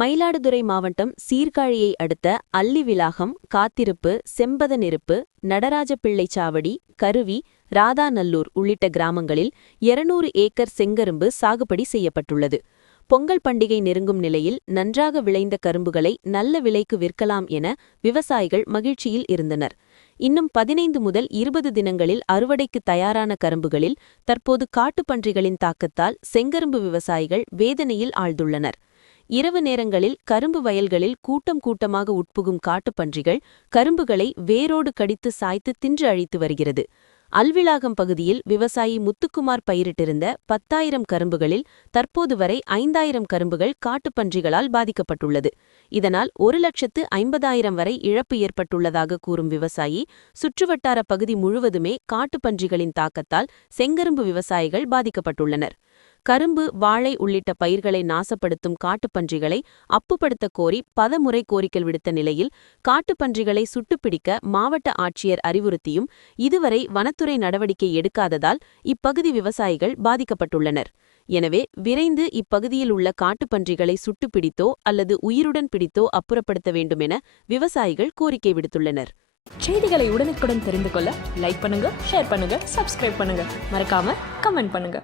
மயிலாடுதுறை மாவட்டம் சீர்காழியை அடுத்த அல்லிவிலாகம் காத்திருப்பு செம்பத நெருப்பு சாவடி கருவி ராதாநல்லூர் உள்ளிட்ட கிராமங்களில் 200 ஏக்கர் செங்கரும்பு சாகுபடி செய்யப்பட்டுள்ளது. பொங்கல் பண்டிகை நெருங்கும் நிலையில் நன்றாக விளைந்த கரும்புகளை நல்ல விலைக்கு விற்கலாம் என விவசாயிகள் மகிழ்ச்சியில் இருந்தனர். இன்னும் பதினைந்து முதல் இருபது தினங்களில் அறுவடைக்கு தயாரான கரும்புகளில் தற்போது காட்டுப்பன்றிகளின் தாக்கத்தால் செங்கரும்பு விவசாயிகள் வேதனையில் ஆழ்ந்துள்ளனர். இரவு நேரங்களில் கரும்பு வயல்களில் கூட்டம் கூட்டமாக உட்புகும் காட்டுப்பன்றிகள் கரும்புகளை வேரோடு கடித்து சாய்த்து தின்று அழித்து வருகிறது. அல்விளாகம் பகுதியில் விவசாயி முத்துக்குமார் பயிரிட்டிருந்த பத்தாயிரம் கரும்புகளில் தற்போது வரை ஐந்தாயிரம் கரும்புகள் காட்டுப்பன்றிகளால் பாதிக்கப்பட்டுள்ளது. இதனால் ஒரு லட்சத்து ஐம்பதாயிரம் வரை இழப்பு ஏற்பட்டுள்ளதாக கூறும் விவசாயி சுற்றுவட்டார பகுதி முழுவதுமே காட்டுப்பன்றிகளின் தாக்கத்தால் செங்கரும்பு விவசாயிகள் பாதிக்கப்பட்டுள்ளனர். கரும்பு வாழை உள்ளிட்ட பயிர்களை நாசப்படுத்தும் காட்டுப்பன்றிகளை அப்புப்படுத்த கோரி பதமுறை கோரிக்கை விடுத்த நிலையில் காட்டுப்பன்றிகளை சுட்டுப்பிடிக்க மாவட்ட ஆட்சியர் அறிவுறுத்தியும் இதுவரை வனத்துறை நடவடிக்கை எடுக்காததால் இப்பகுதி விவசாயிகள் பாதிக்கப்பட்டுள்ளனர். எனவே விரைந்து இப்பகுதியில் உள்ள காட்டுப்பன்றிகளை சுட்டுப்பிடித்தோ அல்லது உயிருடன் பிடித்தோ அப்புறப்படுத்த வேண்டுமென விவசாயிகள் கோரிக்கை விடுத்துள்ளனர். செய்திகளை உடனுக்குடன் தெரிந்து கொள்ள லைக் பண்ணுங்க ஷேர் பண்ணுங்க சப்ஸ்கிரைப் பண்ணுங்க. மறக்காம கமெண்ட் பண்ணுங்க.